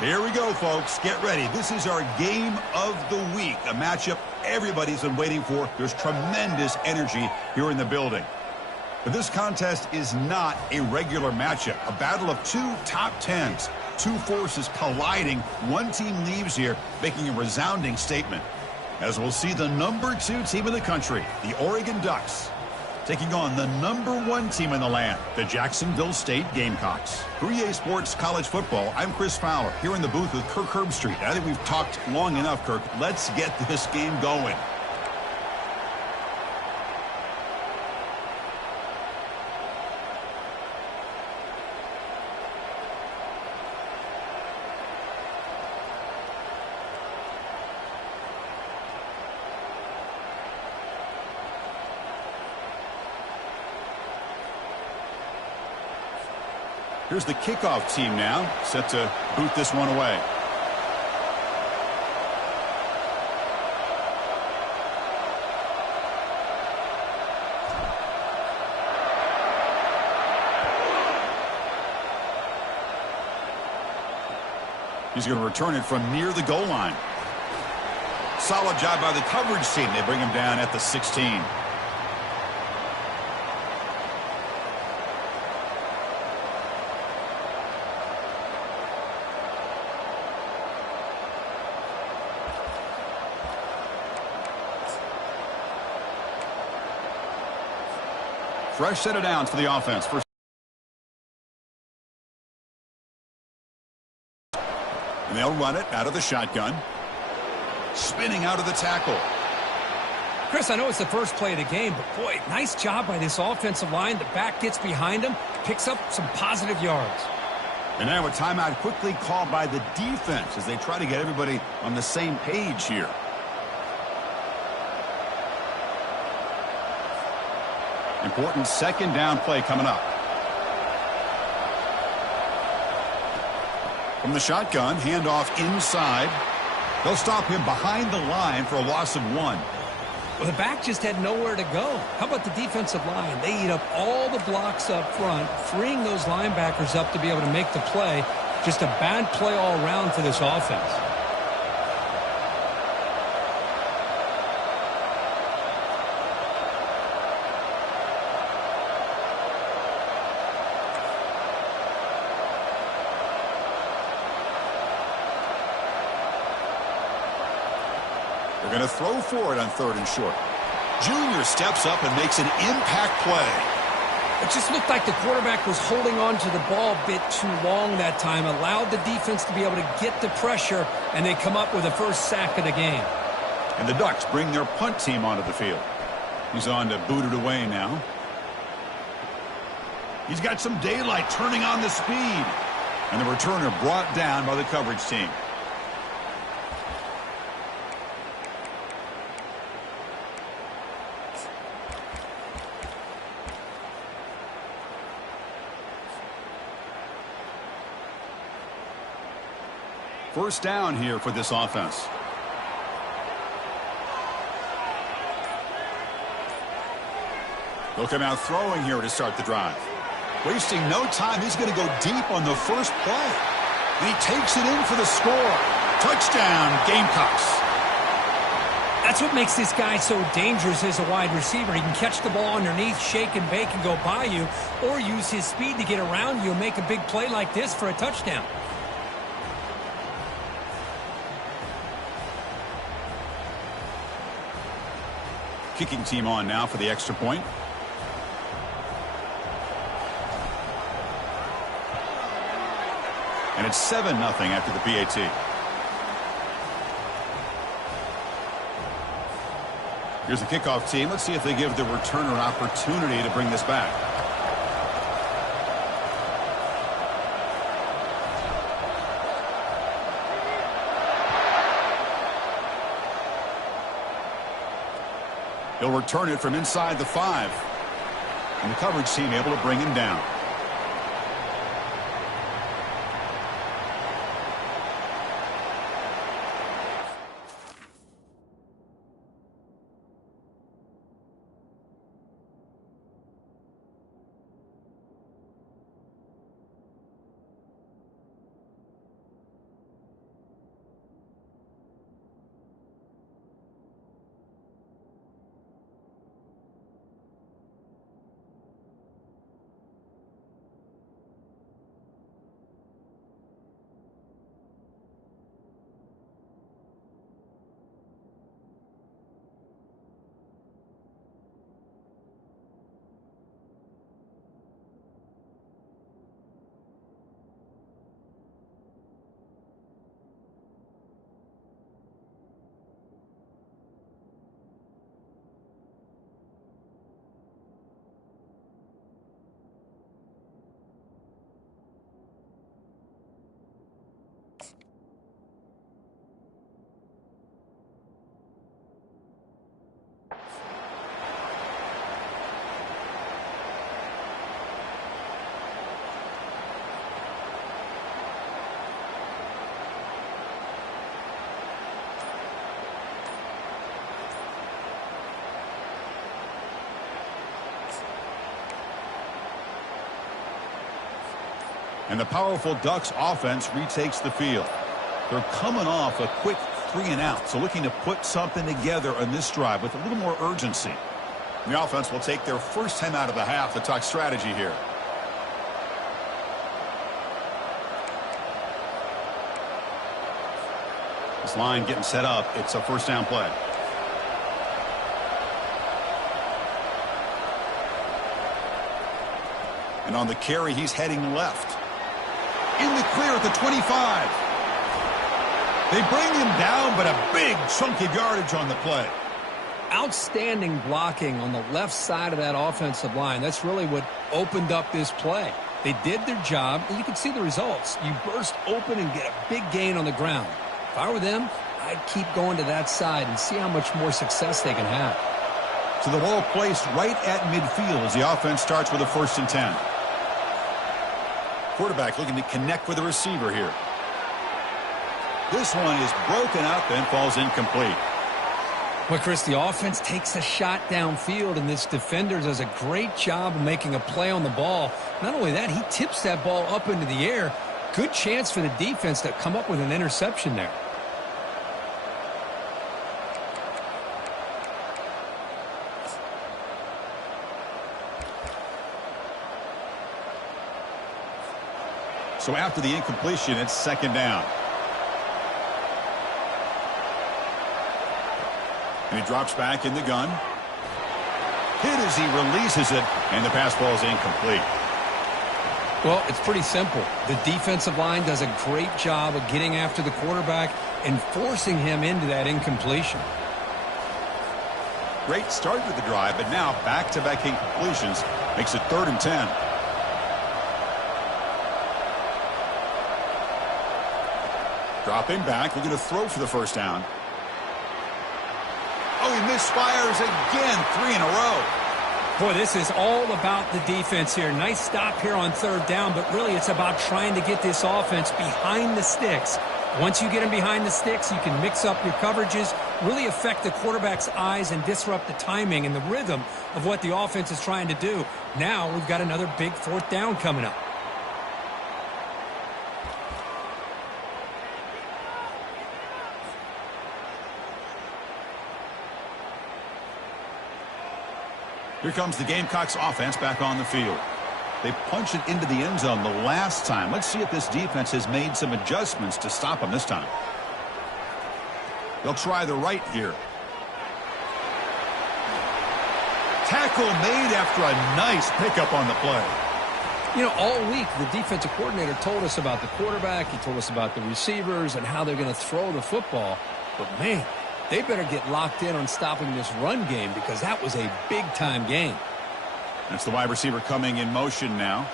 Here we go, folks. Get ready. This is our game of the week, a matchup everybody's been waiting for. There's tremendous energy here in the building. But this contest is not a regular matchup, a battle of two top tens, two forces colliding. One team leaves here making a resounding statement. As we'll see, the number 2 team in the country, the Oregon Ducks, taking on the number 1 team in the land, the Jacksonville State Gamecocks. For EA Sports College Football, I'm Chris Fowler, here in the booth with Kirk Herbstreit. I think we've talked long enough, Kirk. Let's get this game going. Here's the kickoff team now, set to boot this one away. He's going to return it from near the goal line. Solid job by the coverage team. They bring him down at the 16. Fresh set of downs for the offense. And they'll run it out of the shotgun. Spinning out of the tackle. Chris, I know it's the first play of the game, but boy, nice job by this offensive line. The back gets behind him, picks up some positive yards. And now a timeout quickly called by the defense as they try to get everybody on the same page here. Important second down play coming up. From the shotgun, handoff inside. They'll stop him behind the line for a loss of 1. Well, the back just had nowhere to go. How about the defensive line? They eat up all the blocks up front, freeing those linebackers up to be able to make the play. Just a bad play all around for this offense. They're going to throw for it on 3rd and short. Junior steps up and makes an impact play. It just looked like the quarterback was holding on to the ball a bit too long that time, allowed the defense to be able to get the pressure, and they come up with the first sack of the game. And the Ducks bring their punt team onto the field. He's on to boot it away now. He's got some daylight, turning on the speed. And the returner brought down by the coverage team. First down here for this offense. They'll come out throwing here to start the drive. Wasting no time, he's going to go deep on the first play. And he takes it in for the score. Touchdown, Gamecocks. That's what makes this guy so dangerous as a wide receiver. He can catch the ball underneath, shake and bake and go by you, or use his speed to get around you and make a big play like this for a touchdown. Kicking team on now for the extra point. And it's 7-0 after the PAT. Here's the kickoff team. Let's see if they give the returner an opportunity to bring this back. He'll return it from inside the 5. And the coverage team able to bring him down. And the powerful Ducks offense retakes the field. They're coming off a quick 3-and-out, so looking to put something together on this drive with a little more urgency. The offense will take their first time out of the half to talk strategy here. This line getting set up. It's a first down play. And on the carry, he's heading left. In the clear at the 25. They bring him down, but a big chunk of yardage on the play. Outstanding blocking on the left side of that offensive line. That's really what opened up this play. They did their job, and you can see the results. You burst open and get a big gain on the ground. If I were them, I'd keep going to that side and see how much more success they can have. So the ball placed right at midfield as the offense starts with a 1st and 10. Quarterback looking to connect with the receiver here. This one is broken up and falls incomplete. Well, Chris, the offense takes a shot downfield, and this defender does a great job of making a play on the ball. Not only that, he tips that ball up into the air. Good chance for the defense to come up with an interception there. So after the incompletion, it's 2nd down. And he drops back in the gun. Hit as he releases it, and the pass ball is incomplete. Well, it's pretty simple. The defensive line does a great job of getting after the quarterback and forcing him into that incompletion. Great start with the drive, but now back-to-back incompletions makes it 3rd and 10. Dropping back, looking to throw for the 1st down. Oh, he misfires again, 3 in a row. Boy, this is all about the defense here. Nice stop here on 3rd down, but really it's about trying to get this offense behind the sticks. Once you get them behind the sticks, you can mix up your coverages, really affect the quarterback's eyes and disrupt the timing and the rhythm of what the offense is trying to do. Now we've got another big 4th down coming up. Here comes the Gamecocks offense back on the field. They punched it into the end zone the last time. Let's see if this defense has made some adjustments to stop them this time. They'll try the right here. Tackle made after a nice pickup on the play. You know, all week the defensive coordinator told us about the quarterback. He told us about the receivers and how they're going to throw the football. But, man, they better get locked in on stopping this run game because that was a big-time game. That's the wide receiver coming in motion now.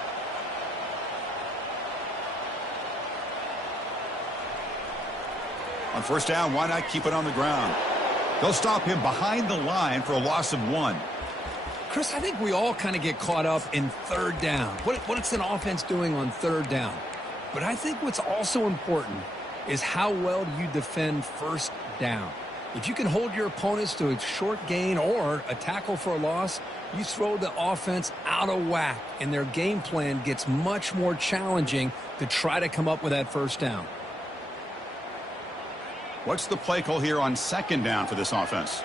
On 1st down, why not keep it on the ground? They'll stop him behind the line for a loss of 1. Chris, I think we all kind of get caught up in 3rd down. What's an offense doing on 3rd down? But I think what's also important is how well do you defend 1st down. If you can hold your opponents to a short gain or a tackle for a loss, you throw the offense out of whack, and their game plan gets much more challenging to try to come up with that 1st down. What's the play call here on 2nd down for this offense?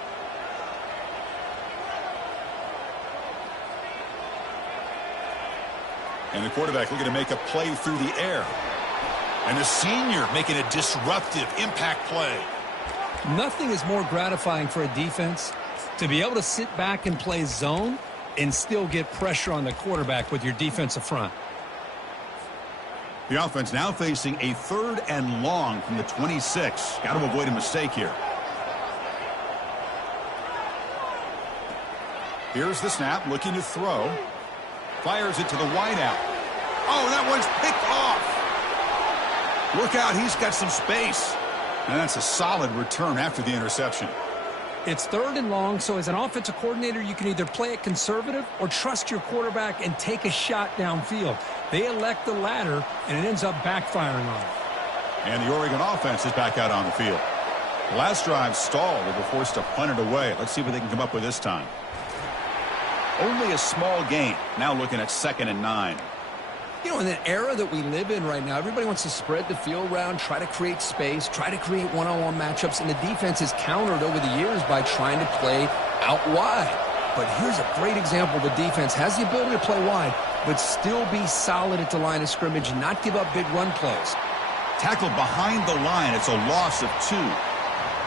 And the quarterback looking to make a play through the air. And the senior making a disruptive impact play. Nothing is more gratifying for a defense to be able to sit back and play zone and still get pressure on the quarterback with your defensive front. The offense now facing a 3rd and long from the 26. Got to avoid a mistake here. Here's the snap, looking to throw. Fires it to the wideout. Oh, that one's picked off. Look out, he's got some space. And that's a solid return after the interception. It's 3rd and long, so as an offensive coordinator, you can either play it conservative or trust your quarterback and take a shot downfield. They elect the latter, and it ends up backfiring on them. And the Oregon offense is back out on the field. Last drive stalled. They were forced to punt it away. Let's see what they can come up with this time. Only a small gain. Now looking at 2nd and 9. You know, in the era that we live in right now, everybody wants to spread the field around, try to create space, try to create one-on-one matchups, and the defense is countered over the years by trying to play out wide. But here's a great example. The defense has the ability to play wide, but still be solid at the line of scrimmage and not give up big run plays. Tackled behind the line. It's a loss of 2.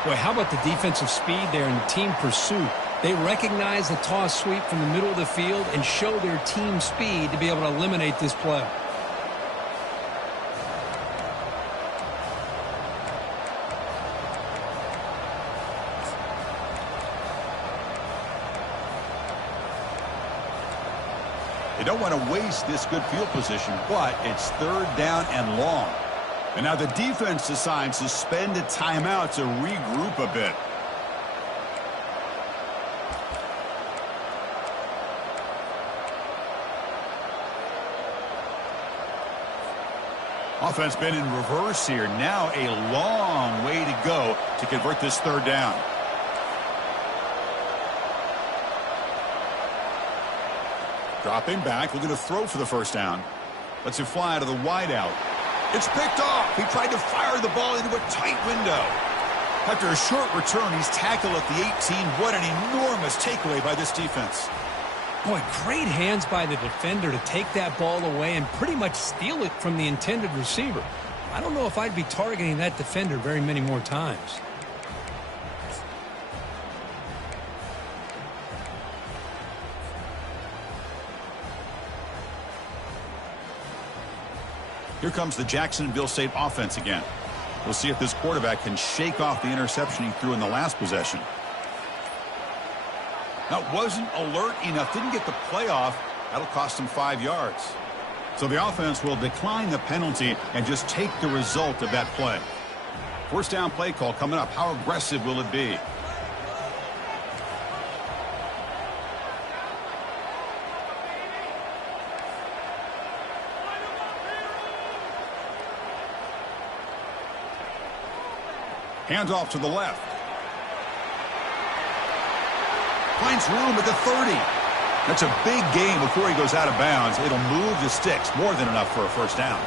Boy, how about the defensive speed there and the team pursuit? They recognize the toss sweep from the middle of the field and show their team speed to be able to eliminate this play. They don't want to waste this good field position, but it's 3rd down and long. And now the defense decides to spend a timeout to regroup a bit. Offense been in reverse here. Now a long way to go to convert this 3rd down. Dropping back, looking to throw for the 1st down. Lets it fly out of the wideout. It's picked off. He tried to fire the ball into a tight window. After a short return, he's tackled at the 18. What an enormous takeaway by this defense. Boy, great hands by the defender to take that ball away and pretty much steal it from the intended receiver. I don't know if I'd be targeting that defender very many more times. Here comes the Jacksonville State offense again. We'll see if this quarterback can shake off the interception he threw in the last possession. That wasn't alert enough. Didn't get the play off. That'll cost him 5 yards. So the offense will decline the penalty and just take the result of that play. 1st down play call coming up. How aggressive will it be? Hands off to the left. Finds room at the 30. That's a big gain before he goes out of bounds. It'll move the sticks. More than enough for a 1st down.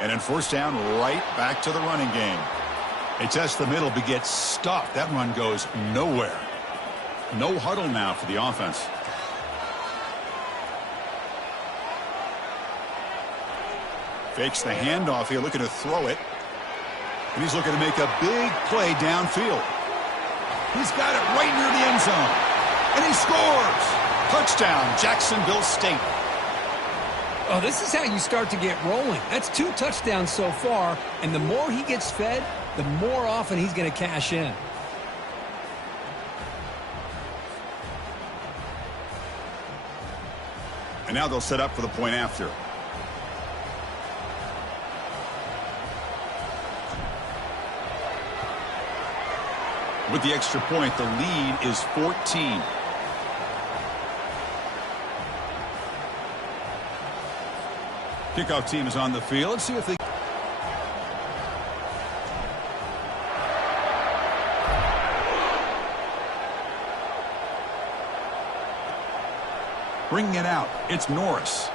And in 1st down, right back to the running game. They test the middle, but gets stopped. That run goes nowhere. No huddle now for the offense. Fakes the handoff here, looking to throw it. And he's looking to make a big play downfield. He's got it right near the end zone. And he scores! Touchdown, Jacksonville State. Oh, this is how you start to get rolling. That's 2 touchdowns so far, and the more he gets fed, the more often he's going to cash in. And now they'll set up for the point after. With the extra point, the lead is 14. Kickoff team is on the field. Let's see if they... Bringing it out, it's Norris.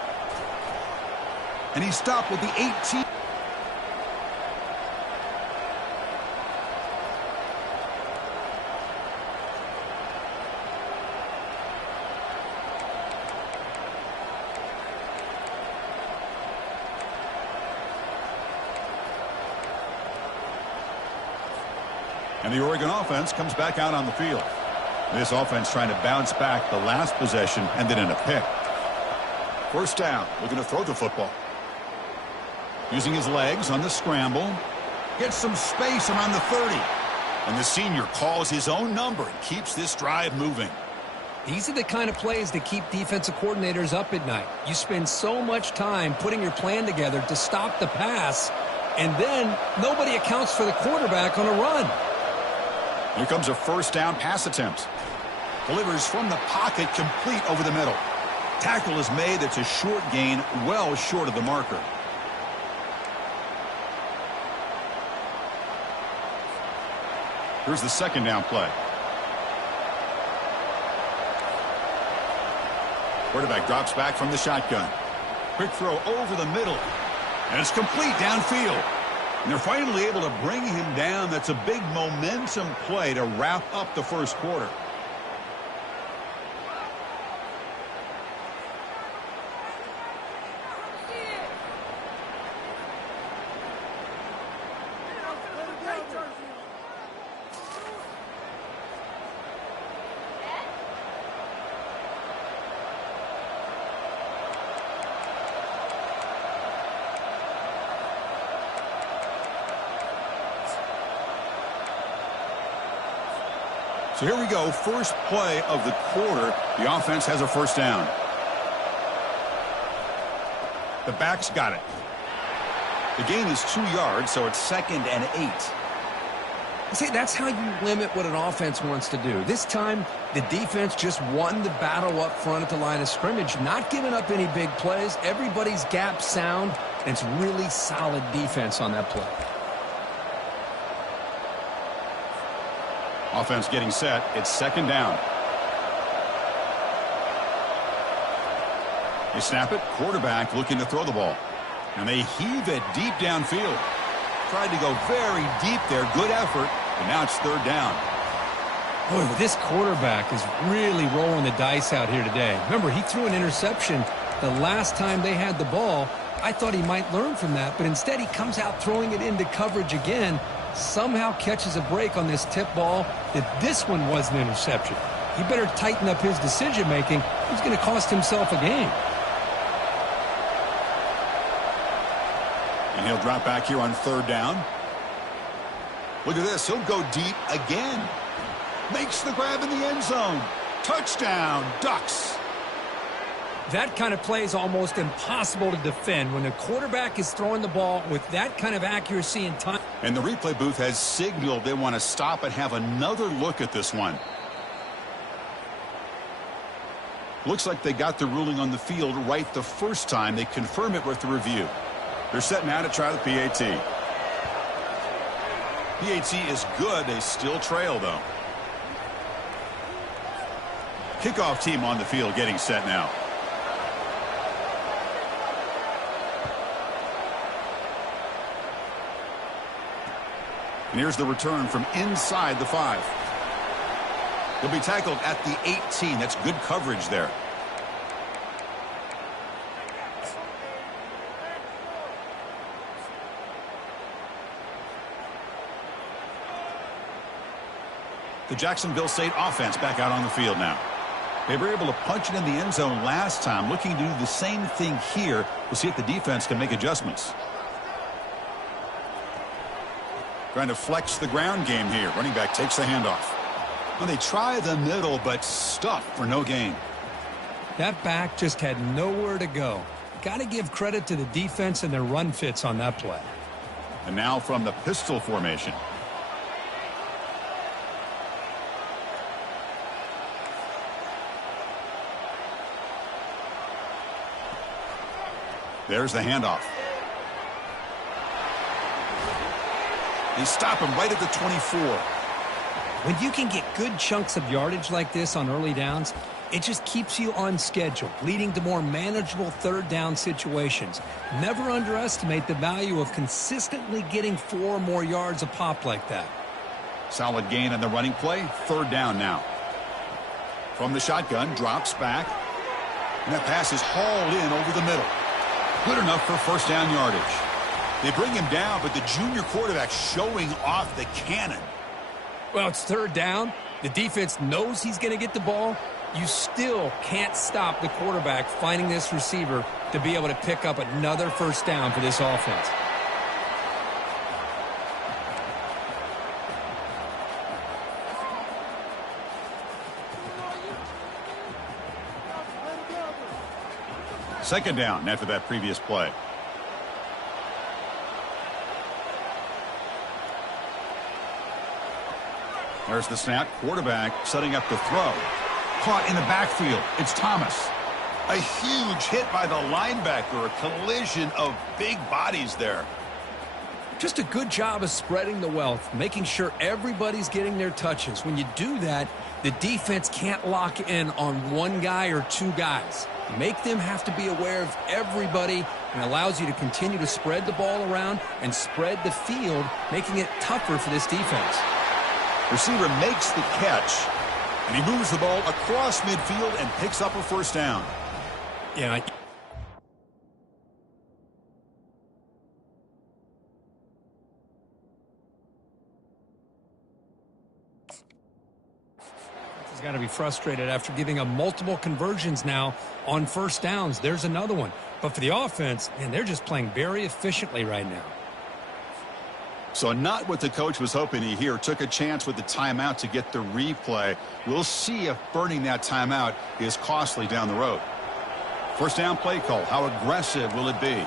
And he stopped with the 18. And the Oregon offense comes back out on the field. This offense trying to bounce back the last possession, ended in a pick. 1st down, looking to throw the football. Using his legs on the scramble. Gets some space around the 30. And the senior calls his own number and keeps this drive moving. These are the kind of plays that keep defensive coordinators up at night. You spend so much time putting your plan together to stop the pass, and then nobody accounts for the quarterback on a run. Here comes a 1st down pass attempt. Delivers from the pocket, complete over the middle. Tackle is made. It's a short gain, well short of the marker. Here's the second down play. Quarterback drops back from the shotgun. Quick throw over the middle. And it's complete downfield. And they're finally able to bring him down. That's a big momentum play to wrap up the first quarter. So here we go, first play of the quarter. The offense has a first down. The back's got it. The gain is 2 yards, so it's 2nd and 8. See, that's how you limit what an offense wants to do. This time, the defense just won the battle up front at the line of scrimmage, not giving up any big plays. Everybody's gap sound, and it's really solid defense on that play. Offense getting set. It's 2nd down. They snap it. Quarterback looking to throw the ball. And they heave it deep downfield. Tried to go very deep there. Good effort. And now it's 3rd down. Boy, this quarterback is really rolling the dice out here today. Remember, he threw an interception the last time they had the ball. I thought he might learn from that, but instead he comes out throwing it into coverage again. Somehow catches a break on this tip ball that this one was an interception. He better tighten up his decision-making. He's going to cost himself a game. And he'll drop back here on 3rd down. Look at this. He'll go deep again. Makes the grab in the end zone. Touchdown, Ducks. That kind of play is almost impossible to defend when the quarterback is throwing the ball with that kind of accuracy and time. And the replay booth has signaled they want to stop and have another look at this one. Looks like they got the ruling on the field right the first time. They confirm it with the review. They're set now to try the PAT. PAT is good. They still trail, though. Kickoff team on the field getting set now. And here's the return from inside the 5. He'll be tackled at the 18. That's good coverage there. The Jacksonville State offense back out on the field now. They were able to punch it in the end zone last time, looking to do the same thing here to see if the defense can make adjustments. Trying to flex the ground game here. Running back takes the handoff. Well, they try the middle, but stuff for no gain. That back just had nowhere to go. Got to give credit to the defense and their run fits on that play. And now from the pistol formation. There's the handoff. They stop him right at the 24. When you can get good chunks of yardage like this on early downs, it just keeps you on schedule, leading to more manageable 3rd down situations. Never underestimate the value of consistently getting 4 or more yards a pop like that. Solid gain on the running play. 3rd down now. From the shotgun, drops back. And that pass is hauled in over the middle. Good enough for first down yardage. They bring him down, but the junior quarterback showing off the cannon. Well, it's 3rd down. The defense knows he's going to get the ball. You still can't stop the quarterback finding this receiver to be able to pick up another first down for this offense. Second down after that previous play. There's the snap. Quarterback setting up the throw. caught in the backfield. It's Thomas. A huge hit by the linebacker, a collision of big bodies there. Just a good job of spreading the wealth, making sure everybody's getting their touches. When you do that, the defense can't lock in on one guy or two guys. Make them have to be aware of everybody, and allows you to continue to spread the ball around and spread the field, making it tougher for this defense. Receiver makes the catch, and he moves the ball across midfield and picks up a first down. Yeah, he's got to be frustrated after giving up multiple conversions now on first downs. There's another one. But for the offense, man, they're just playing very efficiently right now. So not what the coach was hoping to hear. Took a chance with the timeout to get the replay. We'll see if burning that timeout is costly down the road. First down play call. How aggressive will it be?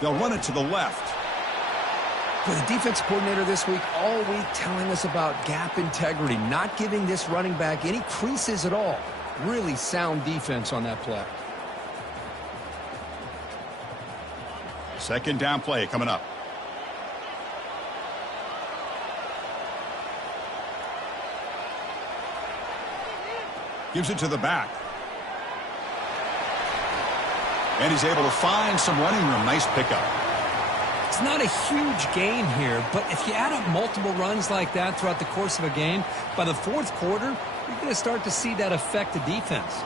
They'll run it to the left. Well, the defense coordinator this week, all week telling us about gap integrity, not giving this running back any creases at all. Really sound defense on that play. Second down play coming up. Gives it to the back. And he's able to find some running room. Nice pickup. It's not a huge gain here, but if you add up multiple runs like that throughout the course of a game, by the fourth quarter, you're going to start to see that affect the defense.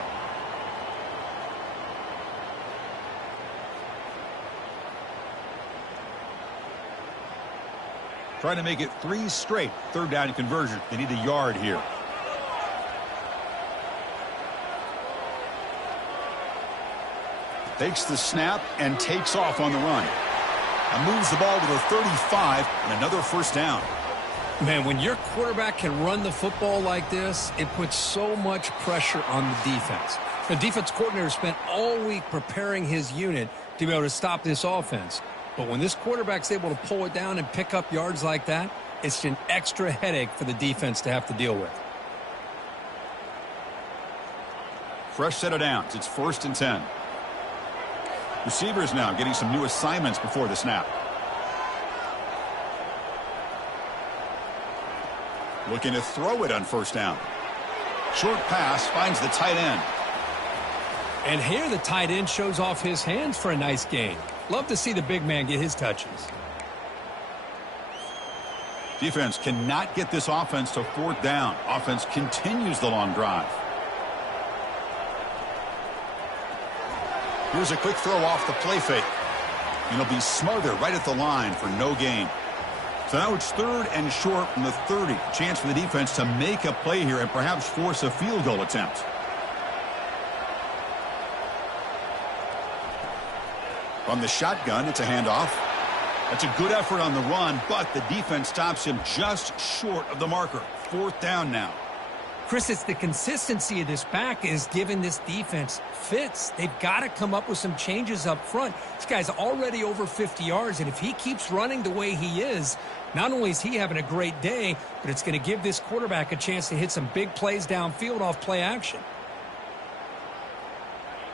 Trying to make it 3 straight. Third down conversion. They need a yard here. Takes the snap and takes off on the run. And moves the ball to the 35 and another first down. Man, when your quarterback can run the football like this, it puts so much pressure on the defense. The defense coordinator spent all week preparing his unit to be able to stop this offense. But when this quarterback's able to pull it down and pick up yards like that, it's an extra headache for the defense to have to deal with. Fresh set of downs. It's 1st and 10. Receivers now getting some new assignments before the snap. Looking to throw it on first down. Short pass finds the tight end. And here the tight end shows off his hands for a nice gain. Love to see the big man get his touches. Defense cannot get this offense to 4th down. Offense continues the long drive. Here's a quick throw off the play fake. And it'll be smothered right at the line for no gain. So now it's 3rd and short from the 30. Chance for the defense to make a play here and perhaps force a field goal attempt. From the shotgun, it's a handoff. That's a good effort on the run, but the defense stops him just short of the marker. 4th down now. Chris, it's the consistency of this back is giving this defense fits. They've got to come up with some changes up front. This guy's already over 50 yards, and if he keeps running the way he is, not only is he having a great day, but it's going to give this quarterback a chance to hit some big plays downfield off play action.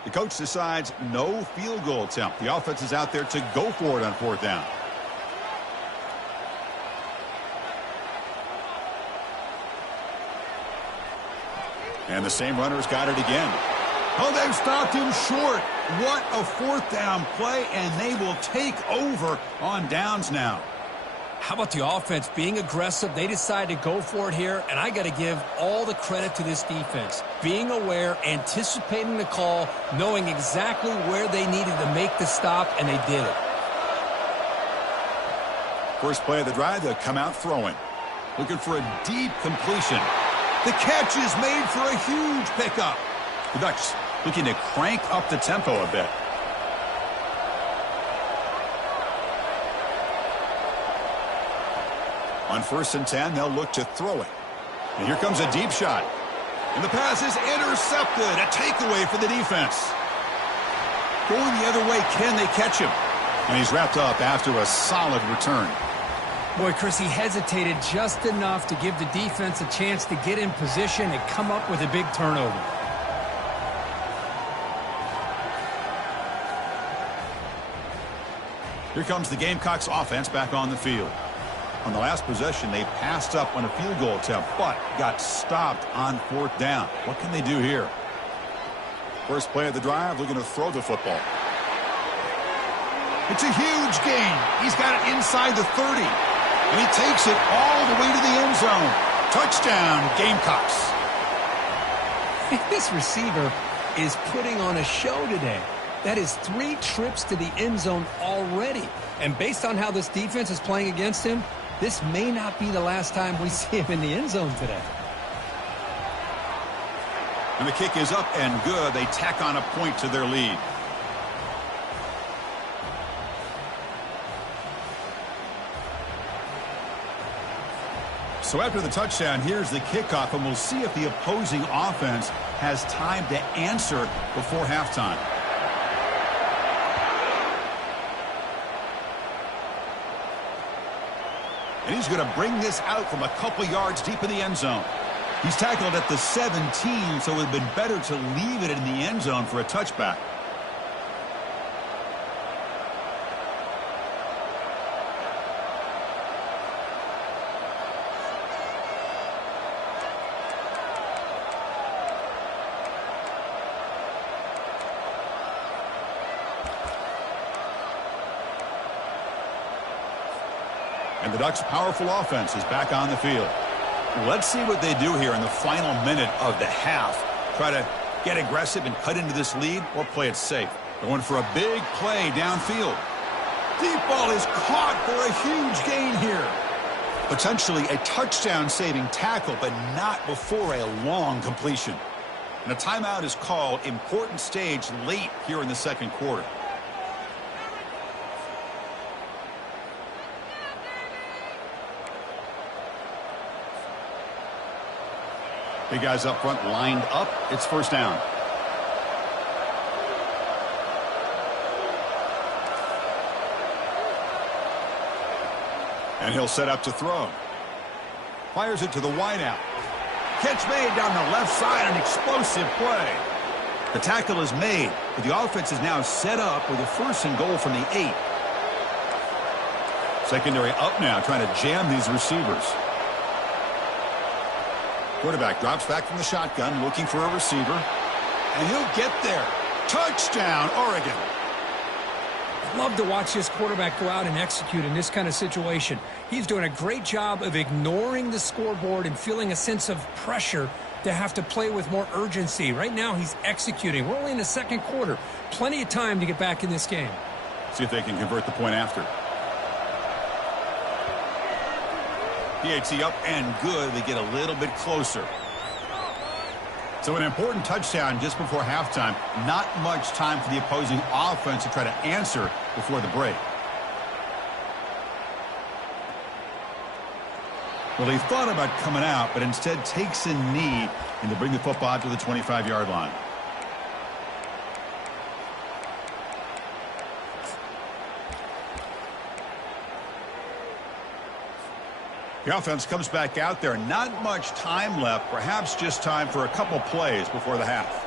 The coach decides no field goal attempt. The offense is out there to go for it on 4th down. And the same runner's got it again. Oh, they've stopped him short. What a 4th down play, and they will take over on downs now. How about the offense being aggressive? They decided to go for it here, and I got to give all the credit to this defense. Being aware, anticipating the call, knowing exactly where they needed to make the stop, and they did it. First play of the drive, they'll come out throwing. Looking for a deep completion. The catch is made for a huge pickup. The Ducks looking to crank up the tempo a bit. On 1st and 10, they'll look to throw it. And here comes a deep shot. And the pass is intercepted. A takeaway for the defense. Going the other way, can they catch him? And he's wrapped up after a solid return. Boy, Chris, he hesitated just enough to give the defense a chance to get in position and come up with a big turnover. Here comes the Gamecocks offense back on the field. On the last possession, they passed up on a field goal attempt, but got stopped on 4th down. What can they do here? First play of the drive, looking to throw the football. It's a huge gain. He's got it inside the 30. And he takes it all the way to the end zone. Touchdown, Gamecocks. This receiver is putting on a show today. That is 3 trips to the end zone already. And based on how this defense is playing against him, this may not be the last time we see him in the end zone today. And the kick is up and good. They tack on a point to their lead. So after the touchdown, here's the kickoff, and we'll see if the opposing offense has time to answer before halftime. And he's going to bring this out from a couple yards deep in the end zone. He's tackled at the 17, so it would have been better to leave it in the end zone for a touchback. And the Ducks' powerful offense is back on the field. Let's see what they do here in the final minute of the half. Try to get aggressive and cut into this lead, or play it safe. Going for a big play downfield. Deep ball is caught for a huge gain here. Potentially a touchdown-saving tackle, but not before a long completion. And a timeout is called. Important stage late here in the second quarter. Big guys up front lined up. It's first down. And he'll set up to throw. Fires it to the wideout. Catch made down the left side, an explosive play. The tackle is made, but the offense is now set up with a 1st and goal from the 8. Secondary up now, trying to jam these receivers. Quarterback drops back from the shotgun, looking for a receiver. And he'll get there. Touchdown, Oregon. Love to watch this quarterback go out and execute in this kind of situation. He's doing a great job of ignoring the scoreboard and feeling a sense of pressure to have to play with more urgency. Right now, he's executing. We're only in the second quarter. Plenty of time to get back in this game. See if they can convert the point after. PAT up and good. They get a little bit closer. So an important touchdown just before halftime. Not much time for the opposing offense to try to answer before the break. Well, he thought about coming out, but instead takes a knee and to bring the football out to the 25-yard line. The offense comes back out there. Not much time left. Perhaps just time for a couple plays before the half.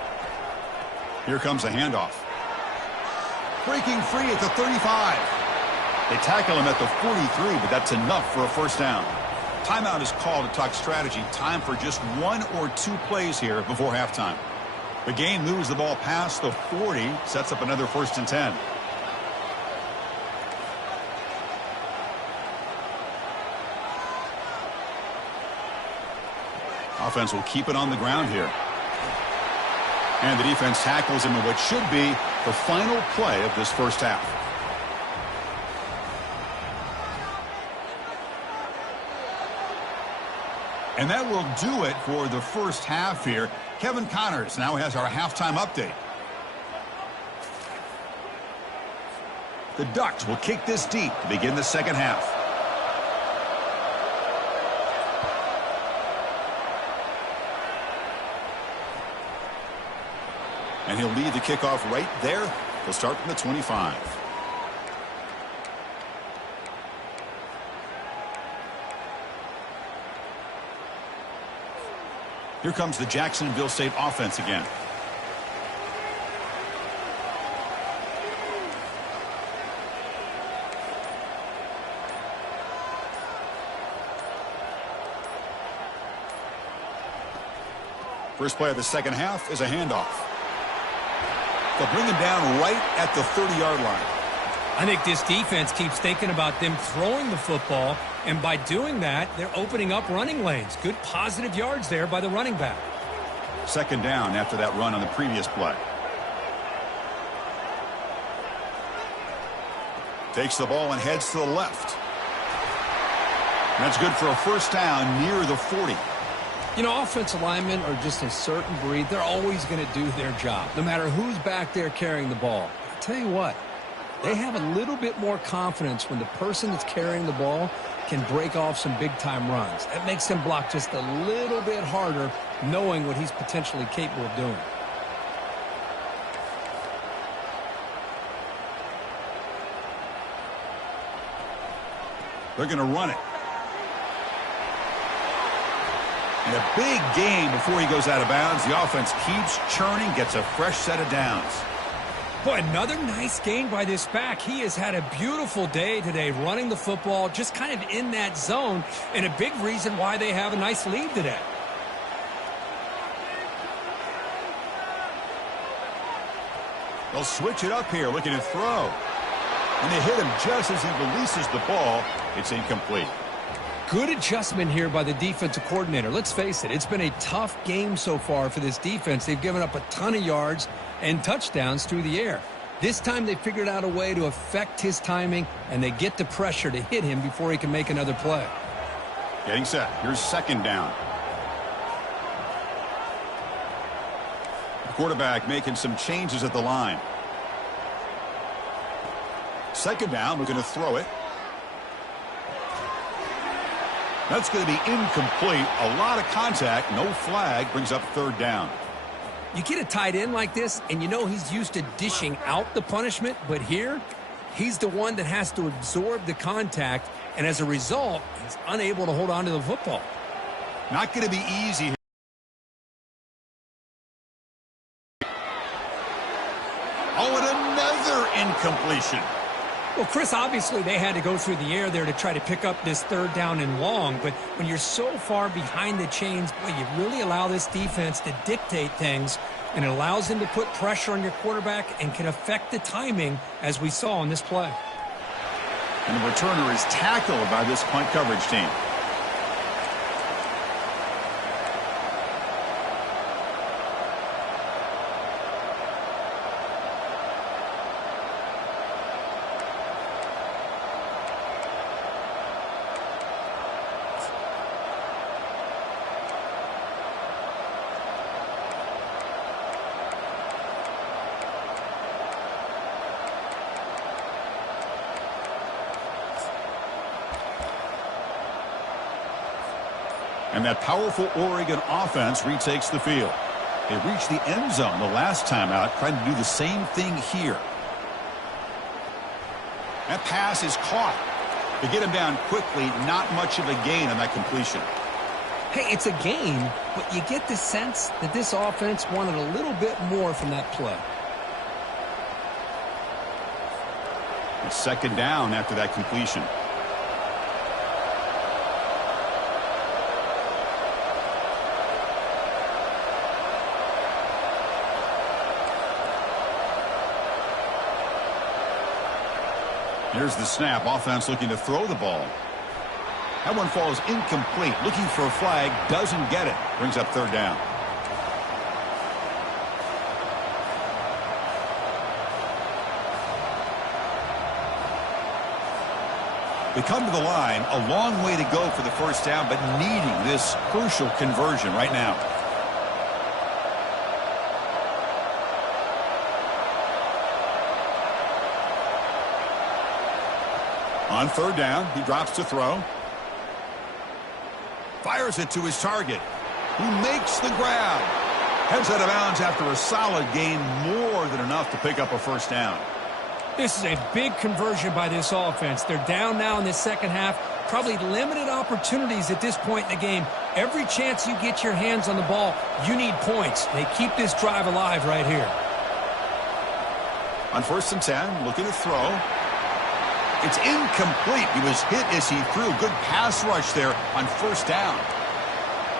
Here comes a handoff. Breaking free at the 35. They tackle him at the 43, but that's enough for a first down. Timeout is called to talk strategy. Time for just 1 or 2 plays here before halftime. The game moves the ball past the 40, sets up another 1st and 10. Offense will keep it on the ground here. And the defense tackles him in what should be the final play of this first half. And that will do it for the first half here. Kevin Connors now has our halftime update. The Ducks will kick this deep to begin the second half. And he'll lead the kickoff right there. He'll start from the 25. Here comes the Jacksonville State offense again. First play of the second half is a handoff. They'll bring him down right at the 30-yard line. I think this defense keeps thinking about them throwing the football, and by doing that, they're opening up running lanes. Good positive yards there by the running back. Second down after that run on the previous play. Takes the ball and heads to the left. That's good for a first down near the 40. You know, offensive linemen are just a certain breed. They're always going to do their job, no matter who's back there carrying the ball. I'll tell you what, they have a little bit more confidence when the person that's carrying the ball can break off some big-time runs. That makes them block just a little bit harder, knowing what he's potentially capable of doing. They're going to run it. And a big gain before he goes out of bounds. The offense keeps churning, gets a fresh set of downs. Boy, another nice gain by this back. He has had a beautiful day today running the football, just kind of in that zone, and a big reason why they have a nice lead today. They'll switch it up here, looking to throw. And they hit him just as he releases the ball. It's incomplete. Good adjustment here by the defensive coordinator. Let's face it, it's been a tough game so far for this defense. They've given up a ton of yards and touchdowns through the air. This time they figured out a way to affect his timing, and they get the pressure to hit him before he can make another play. Getting set. Here's second down. The quarterback making some changes at the line. Second down, we're going to throw it. That's going to be incomplete. A lot of contact, no flag, brings up third down. You get a tight end like this, and you know he's used to dishing out the punishment, but here, he's the one that has to absorb the contact, and as a result, he's unable to hold on to the football. Not going to be easy here. Oh, and another incompletion. Well, Chris, obviously they had to go through the air there to try to pick up this third down and long, but when you're so far behind the chains, boy, you really allow this defense to dictate things, and it allows them to put pressure on your quarterback and can affect the timing, as we saw on this play. And the returner is tackled by this punt coverage team. And that powerful Oregon offense retakes the field. They reached the end zone the last time out, trying to do the same thing here. That pass is caught. They get him down quickly, not much of a gain on that completion. Hey, it's a gain, but you get the sense that this offense wanted a little bit more from that play. It's second down after that completion. Here's the snap. Offense looking to throw the ball. That one falls incomplete. Looking for a flag. Doesn't get it. Brings up third down. They come to the line. A long way to go for the first down, but needing this crucial conversion right now. On third down, he drops to throw. Fires it to his target, who makes the grab. Heads out of bounds after a solid gain, more than enough to pick up a first down. This is a big conversion by this offense. They're down now in the second half. Probably limited opportunities at this point in the game. Every chance you get your hands on the ball, you need points. They keep this drive alive right here. On 1st and 10, looking to throw. It's incomplete. He was hit as he threw. Good pass rush there on 1st down.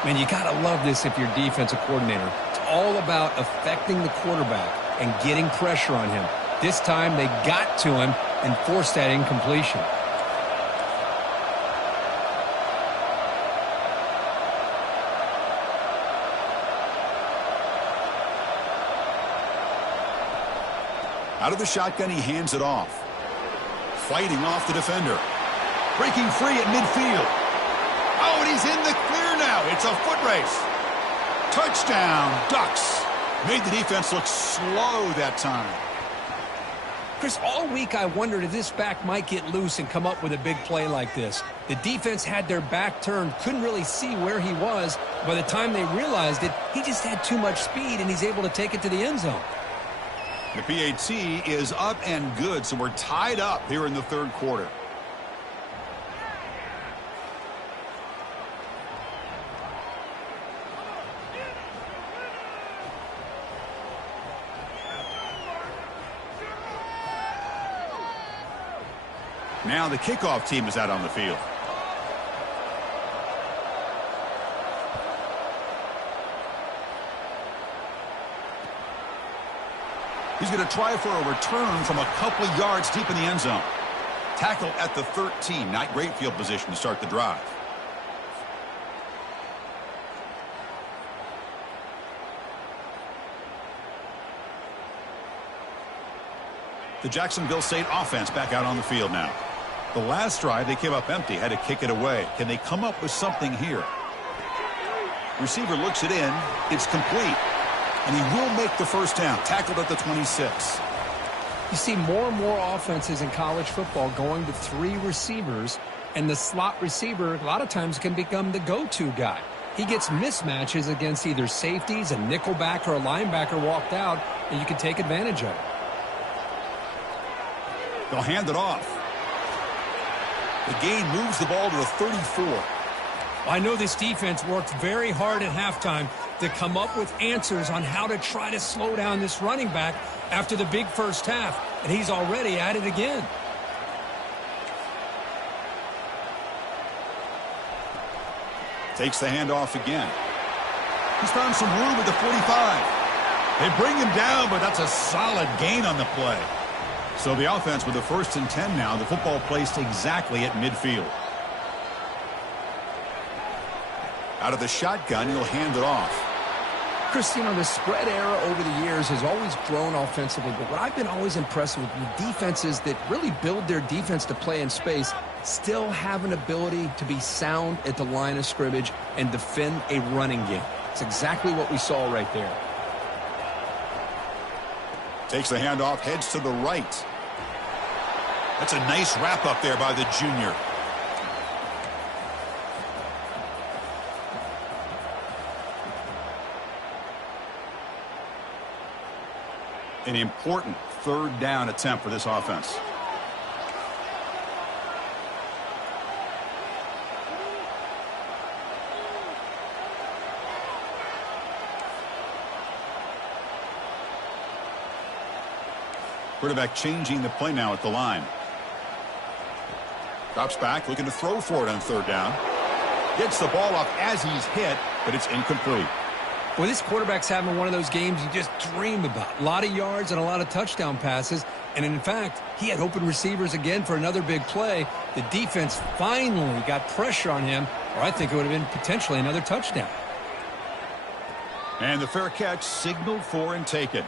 Man, you got to love this if you're defensive coordinator. It's all about affecting the quarterback and getting pressure on him. This time they got to him and forced that incompletion. Out of the shotgun, he hands it off. Fighting off the defender. Breaking free at midfield. Oh, and he's in the clear now. It's a foot race. Touchdown, Ducks. Made the defense look slow that time. Chris, all week I wondered if this back might get loose and come up with a big play like this. The defense had their back turned, couldn't really see where he was. By the time they realized it, he just had too much speed, and he's able to take it to the end zone. The PAT is up and good, so we're tied up here in the 3rd quarter. Now the kickoff team is out on the field. He's going to try for a return from a couple of yards deep in the end zone. Tackle at the 13. Not great field position to start the drive. The Jacksonville State offense back out on the field now. The last drive, they came up empty, had to kick it away. Can they come up with something here? Receiver looks it in. It's complete. And he will make the 1st down. Tackled at the 26. You see more and more offenses in college football going to 3 receivers, and the slot receiver a lot of times can become the go-to guy. He gets mismatches against either safeties, a nickelback, or a linebacker walked out, and you can take advantage of it. They'll hand it off. The gain moves the ball to the 34. I know this defense worked very hard at halftime to come up with answers on how to try to slow down this running back after the big first half, and he's already at it again. Takes the handoff again. He's found some room at the 45. They bring him down, but that's a solid gain on the play. So the offense with the 1st and 10 now, the football placed exactly at midfield. Out of the shotgun, he'll hand it off. Chris, you know, the spread era over the years has always grown offensively, but what I've been always impressed with defenses that really build their defense to play in space still have an ability to be sound at the line of scrimmage and defend a running game. It's exactly what we saw right there. Takes the handoff, heads to the right. That's a nice wrap up there by the junior. An important 3rd down attempt for this offense. Quarterback changing the play now at the line. Drops back, looking to throw for it on 3rd down. Gets the ball off as he's hit, but it's incomplete. Well, this quarterback's having one of those games you just dream about. A lot of yards and a lot of touchdown passes. And in fact, he had open receivers again for another big play. The defense finally got pressure on him, or I think it would have been potentially another touchdown. And the fair catch signaled for and taken.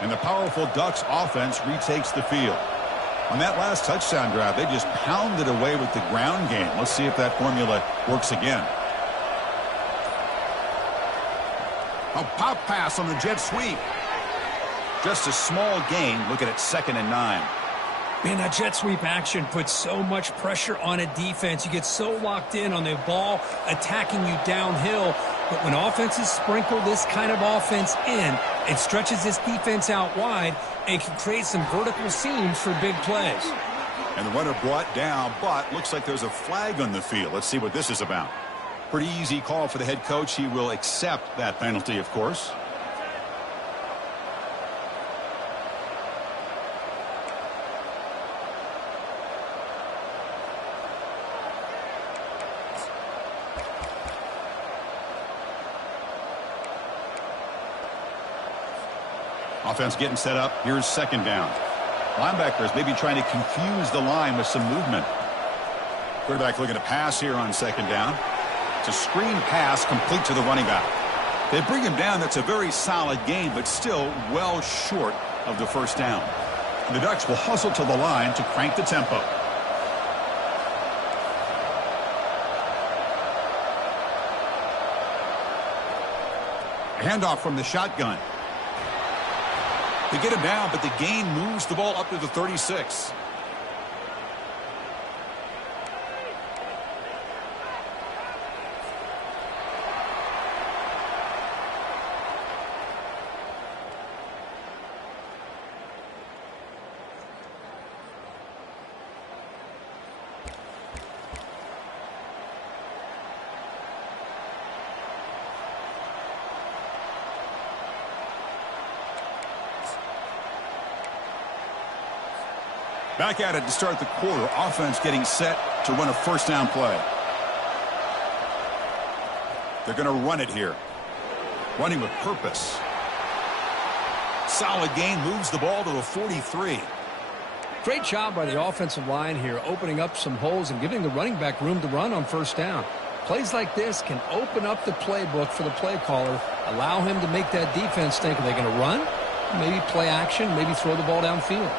And the powerful Ducks offense retakes the field. On that last touchdown drive, they just pounded away with the ground game. Let's see if that formula works again. A pop pass on the jet sweep. Just a small gain. Looking at 2nd and 9. Man, that jet sweep action puts so much pressure on a defense. You get so locked in on the ball attacking you downhill. But when offenses sprinkle this kind of offense in, it stretches this defense out wide and can create some vertical seams for big plays. And the runner brought down, but looks like there's a flag on the field. Let's see what this is about. Pretty easy call for the head coach. He will accept that penalty, of course. Offense getting set up. Here's second down. Linebackers maybe trying to confuse the line with some movement. Quarterback looking to pass here on second down. It's a screen pass complete to the running back. They bring him down. That's a very solid gain, but still well short of the first down. The Ducks will hustle to the line to crank the tempo. Handoff from the shotgun. They get him down, but the gain moves the ball up to the 36. Back at it to start the quarter. Offense getting set to run a first down play. They're going to run it here. Running with purpose. Solid gain, moves the ball to the 43. Great job by the offensive line here, opening up some holes and giving the running back room to run on first down. Plays like this can open up the playbook for the play caller, allow him to make that defense think, are they going to run? Maybe play action, maybe throw the ball downfield.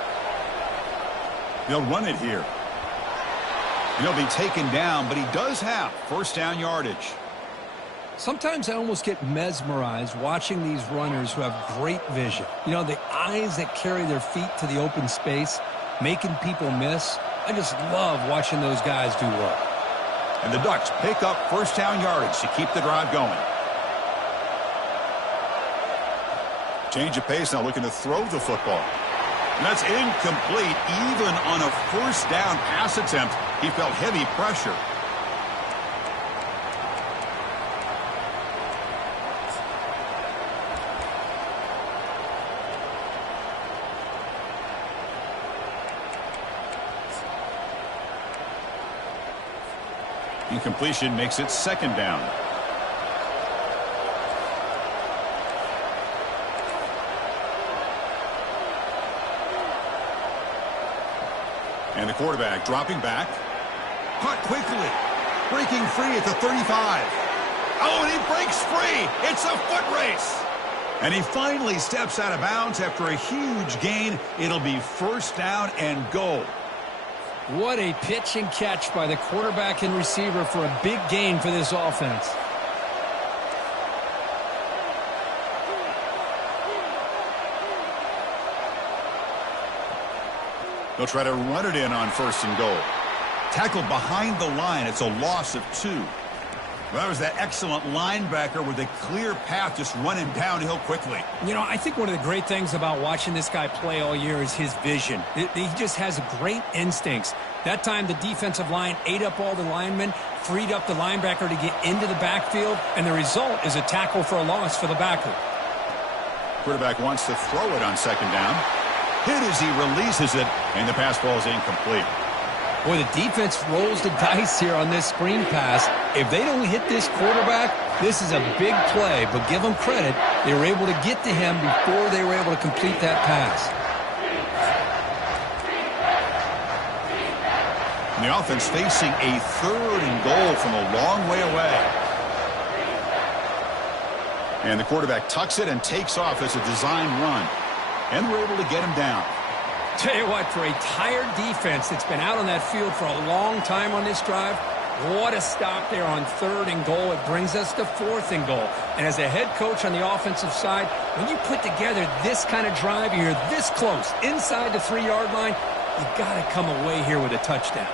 They'll run it here. He'll be taken down, but he does have first down yardage. Sometimes I almost get mesmerized watching these runners who have great vision. You know, the eyes that carry their feet to the open space, making people miss. I just love watching those guys do work. And the Ducks pick up first down yardage to keep the drive going. Change of pace now, looking to throw the football. And that's incomplete. Even on a first down pass attempt, he felt heavy pressure. Incompletion makes it second down. And the quarterback dropping back. Caught quickly. Breaking free at the 35. Oh, and he breaks free. It's a foot race. And he finally steps out of bounds after a huge gain. It'll be first down and goal. What a pitch and catch by the quarterback and receiver for a big gain for this offense. They'll try to run it in on first and goal. Tackled behind the line. It's a loss of 2. Well, that was that excellent linebacker with a clear path just running downhill quickly. You know, I think one of the great things about watching this guy play all year is his vision. He just has great instincts. That time the defensive line ate up all the linemen, freed up the linebacker to get into the backfield, and the result is a tackle for a loss for the backer. Quarterback wants to throw it on second down. Hit as he releases it, and the pass ball is incomplete. Boy, the defense rolls the dice here on this screen pass. If they don't hit this quarterback, this is a big play, but give them credit. They were able to get to him before they were able to complete that pass. And the offense facing a third and goal from a long way away. And the quarterback tucks it and takes off as a design run. And we're able to get him down. Tell you what, for a tired defense that's been out on that field for a long time on this drive, what a stop there on third and goal. It brings us to fourth and goal. And as a head coach on the offensive side, when you put together this kind of drive, you're this close inside the 3-yard line, You got to come away here with a touchdown.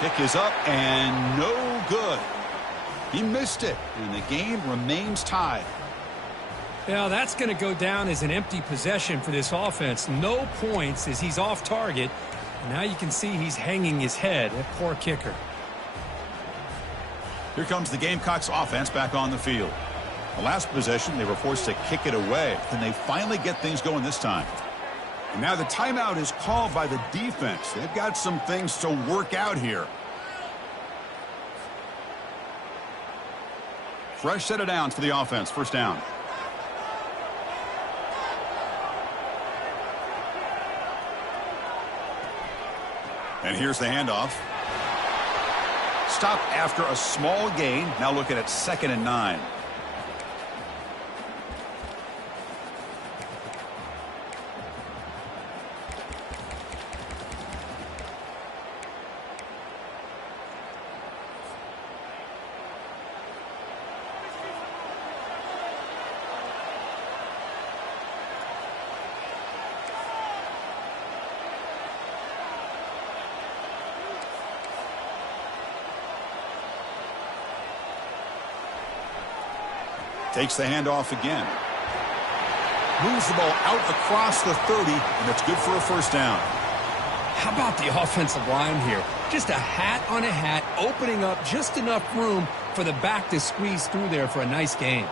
Kick is up and no good. He missed it, and the game remains tied. Yeah, that's going to go down as an empty possession for this offense. No points as he's off target. And now you can see he's hanging his head. That poor kicker. Here comes the Gamecocks offense back on the field. The last possession, they were forced to kick it away. Can they finally get things going this time? And now the timeout is called by the defense. They've got some things to work out here. Fresh set of downs for the offense. First down. And here's the handoff. Stopped after a small gain. Now looking at 2nd and 9. Takes the handoff again. Moves the ball out across the 30, and it's good for a first down. How about the offensive line here? Just a hat on a hat, opening up just enough room for the back to squeeze through there for a nice gain.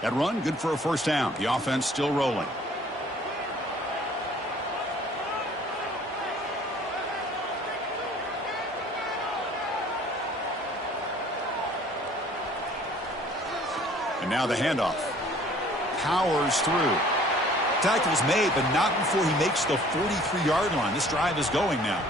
That run, good for a first down. The offense still rolling. And now the handoff. Powers through. Tackle's made, but not before he makes the 43-yard line. This drive is going now.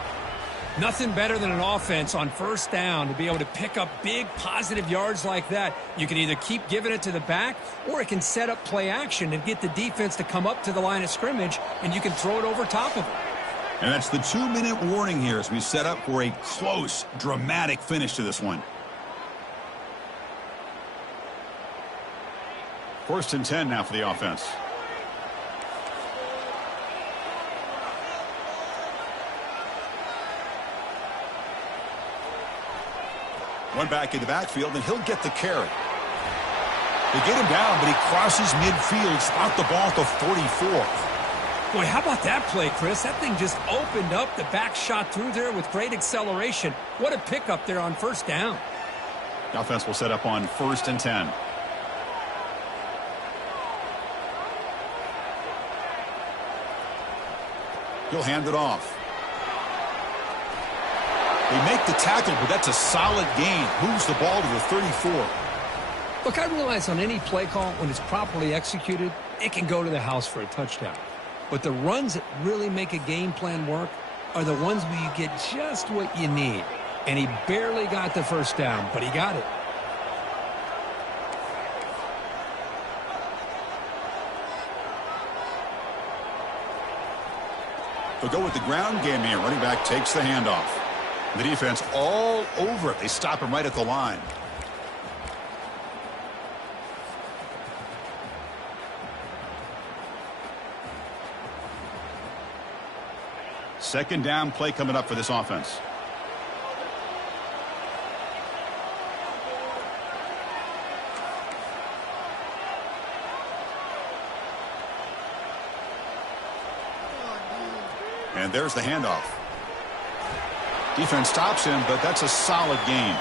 Nothing better than an offense on first down to be able to pick up big positive yards like that. You can either keep giving it to the back, or it can set up play action and get the defense to come up to the line of scrimmage, and you can throw it over top of it. And that's the 2-minute warning here as we set up for a close, dramatic finish to this one. 1st and 10 now for the offense. One back in the backfield, and he'll get the carry. They get him down, but he crosses midfield, spot the ball at the 44. Boy, how about that play, Chris? That thing just opened up. The back shot through there with great acceleration. What a pickup there on first down. The offense will set up on 1st and 10. He'll hand it off. They make the tackle, but that's a solid gain. Moves the ball to the 34. Look, I realize on any play call, when it's properly executed, it can go to the house for a touchdown. But the runs that really make a game plan work are the ones where you get just what you need. And he barely got the first down, but he got it. They'll go with the ground game here. Running back takes the handoff. The defense all over it. They stop him right at the line. Second down play coming up for this offense. And there's the handoff. Defense stops him, but that's a solid gain.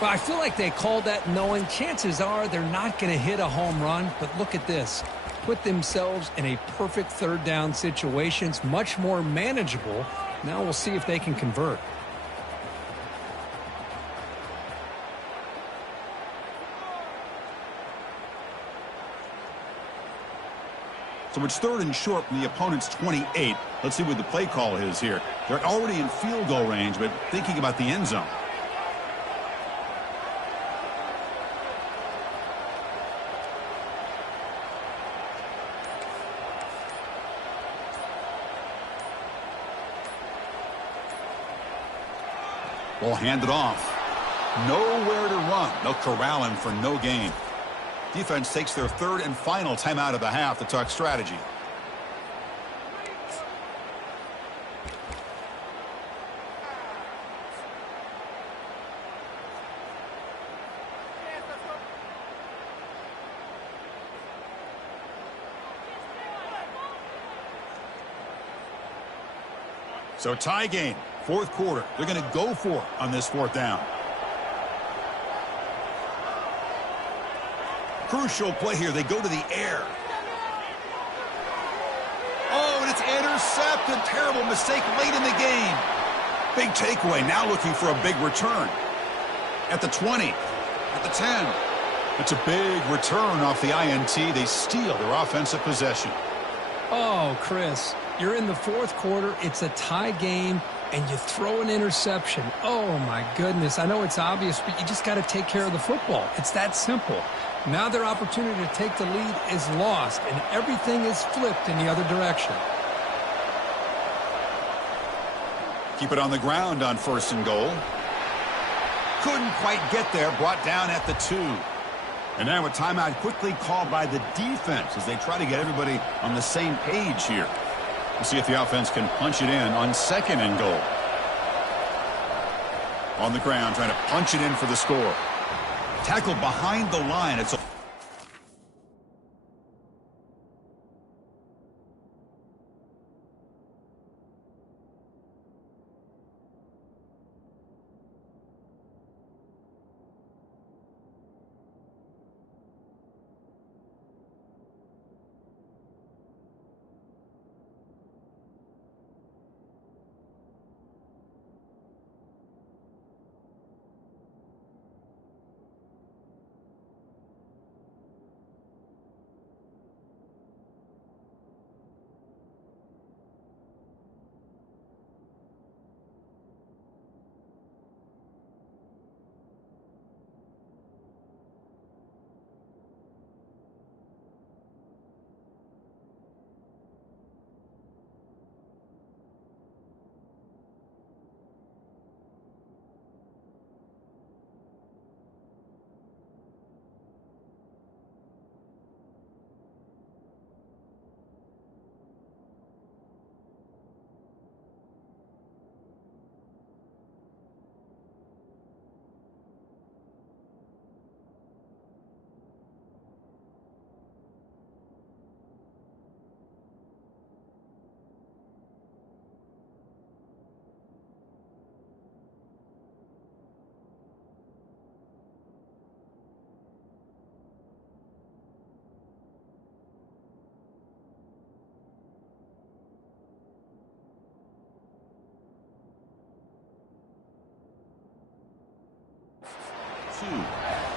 Well, I feel like they called that knowing chances are they're not going to hit a home run. But look at this. Put themselves in a perfect third down situations, much more manageable. Now we'll see if they can convert. So it's 3rd and short from the opponent's 28. Let's see what the play call is here. They're already in field goal range, but thinking about the end zone. Ball handed off. Nowhere to run. They'll corral him for no gain. Defense takes their third and final timeout of the half to talk strategy. So tie game, fourth quarter. They're going to go for it on this fourth down. Crucial play here. They go to the air. Oh, and it's intercepted. Terrible mistake late in the game. Big takeaway. Now looking for a big return. At the 20. At the 10. It's a big return off the INT. They steal their offensive possession. Oh, Chris, you're in the fourth quarter. It's a tie game, and you throw an interception. Oh, my goodness. I know it's obvious, but you just got to take care of the football. It's that simple. Now their opportunity to take the lead is lost, and everything is flipped in the other direction. Keep it on the ground on first and goal. Couldn't quite get there. Brought down at the 2. And now a timeout quickly called by the defense as they try to get everybody on the same page here. We'll see if the offense can punch it in on second and goal. On the ground, trying to punch it in for the score. Tackled behind the line. It's a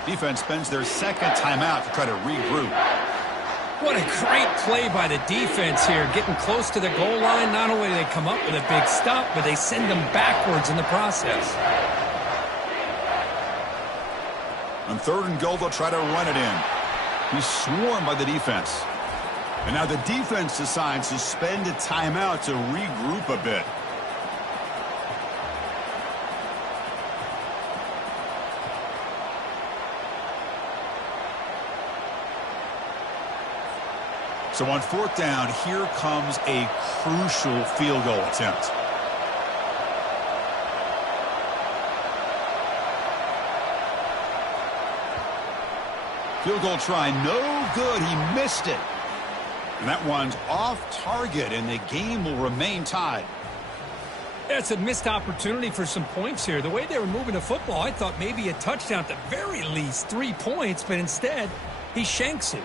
defense spends their second timeout to try to regroup. What a great play by the defense here. Getting close to the goal line, not only do they come up with a big stop, but they send them backwards in the process. On third and goal, they'll try to run it in. He's swarmed by the defense. And now the defense decides to spend a timeout to regroup a bit. So on fourth down, here comes a crucial field goal attempt. Field goal try, no good. He missed it. And that one's off target, and the game will remain tied. That's a missed opportunity for some points here. The way they were moving the football, I thought maybe a touchdown at the very least, 3 points, but instead, he shanks it.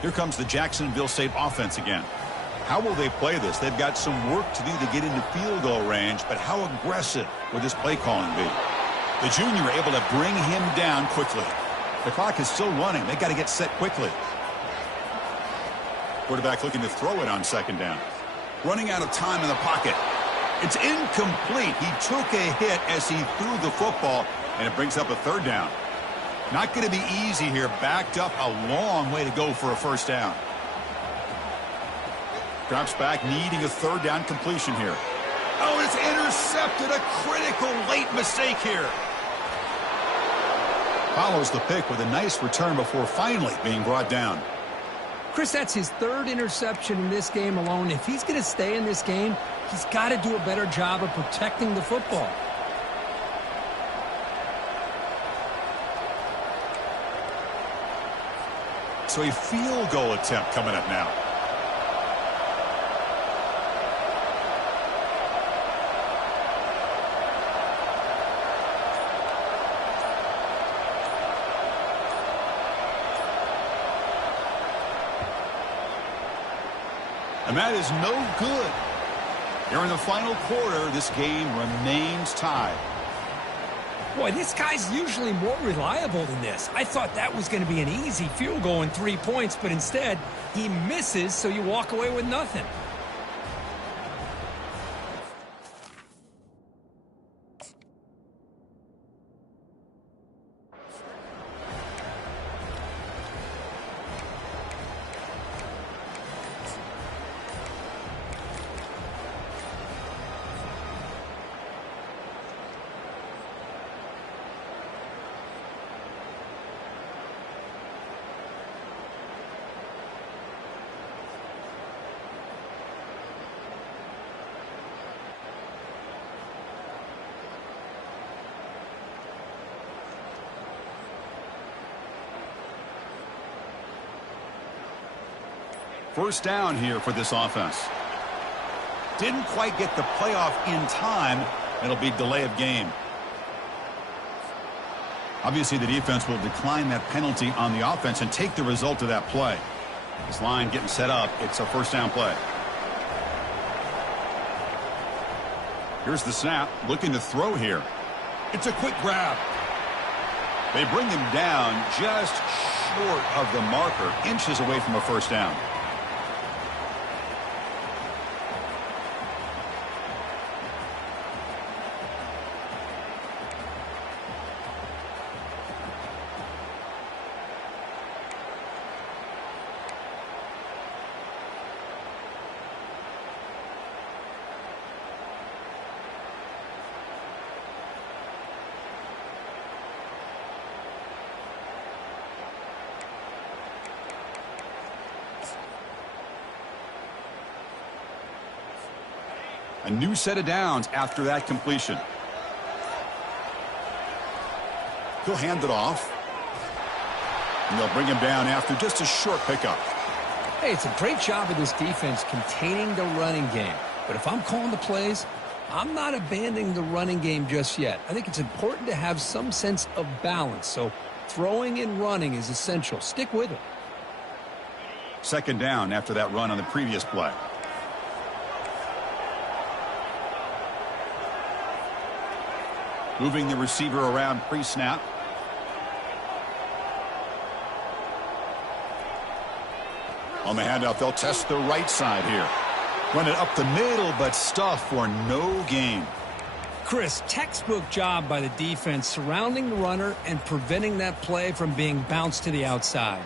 Here comes the Jacksonville State offense again. How will they play this? They've got some work to do to get into field goal range, but how aggressive will this play calling be? The junior able to bring him down quickly. The clock is still running. They got to get set quickly. Quarterback looking to throw it on second down. Running out of time in the pocket. It's incomplete. He took a hit as he threw the football, and it brings up a third down. Not going to be easy here. Backed up a long way to go for a first down. Drops back, needing a third down completion here. Oh, it's intercepted. A critical late mistake here. Follows the pick with a nice return before finally being brought down. Chris, that's his third interception in this game alone. If he's going to stay in this game, he's got to do a better job of protecting the football. So a field goal attempt coming up now. And that is no good. Here in the final quarter, this game remains tied. Boy, this guy's usually more reliable than this. I thought that was going to be an easy field goal in 3 points, but instead, he misses, so you walk away with nothing. First down here for this offense. Didn't quite get the playoff in time. It'll be delay of game. Obviously, the defense will decline that penalty on the offense and take the result of that play. This line getting set up. It's a first down play. Here's the snap. Looking to throw here. It's a quick grab. They bring him down just short of the marker, inches away from a first down. A new set of downs after that completion. He'll hand it off. And they'll bring him down after just a short pickup. Hey, it's a great job of this defense containing the running game. But if I'm calling the plays, I'm not abandoning the running game just yet. I think it's important to have some sense of balance. So throwing and running is essential. Stick with it. Second down after that run on the previous play. Moving the receiver around pre-snap. On the handoff, they'll test the right side here. Run it up the middle, but stuff for no gain. Chris, textbook job by the defense surrounding the runner and preventing that play from being bounced to the outside.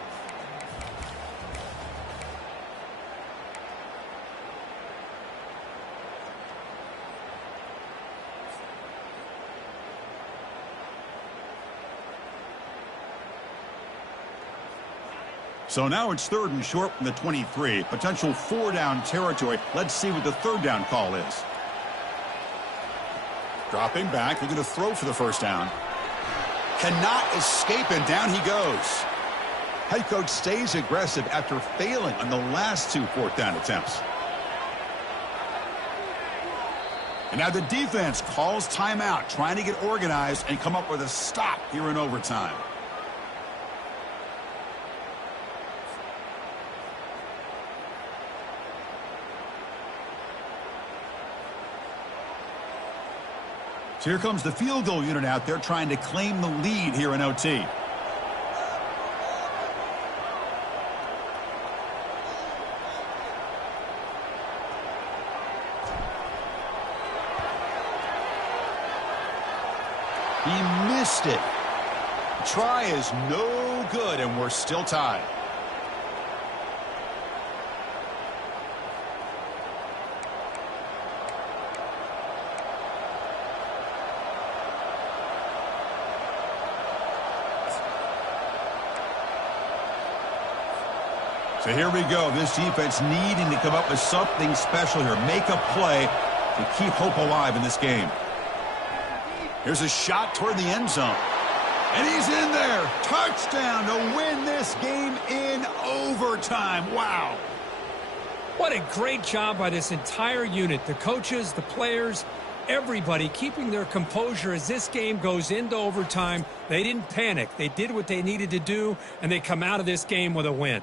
So now it's third and short from the 23. Potential four-down territory. Let's see what the third down call is. Dropping back. They're going to throw for the first down. Cannot escape, and down he goes. Head coach stays aggressive after failing on the last two fourth down attempts. And now the defense calls timeout, trying to get organized and come up with a stop here in overtime. So here comes the field goal unit out there trying to claim the lead here in OT. He missed it. Try is no good, and we're still tied. So here we go. This defense needing to come up with something special here. Make a play to keep hope alive in this game. Here's a shot toward the end zone. And he's in there. Touchdown to win this game in overtime. Wow. What a great job by this entire unit. The coaches, the players, everybody keeping their composure as this game goes into overtime. They didn't panic. They did what they needed to do, and they come out of this game with a win.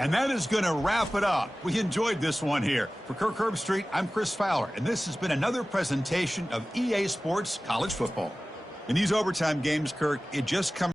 And that is going to wrap it up. We enjoyed this one here. For Kirk Herbstreit, I'm Chris Fowler, and this has been another presentation of EA Sports College Football. In these overtime games, Kirk, it just comes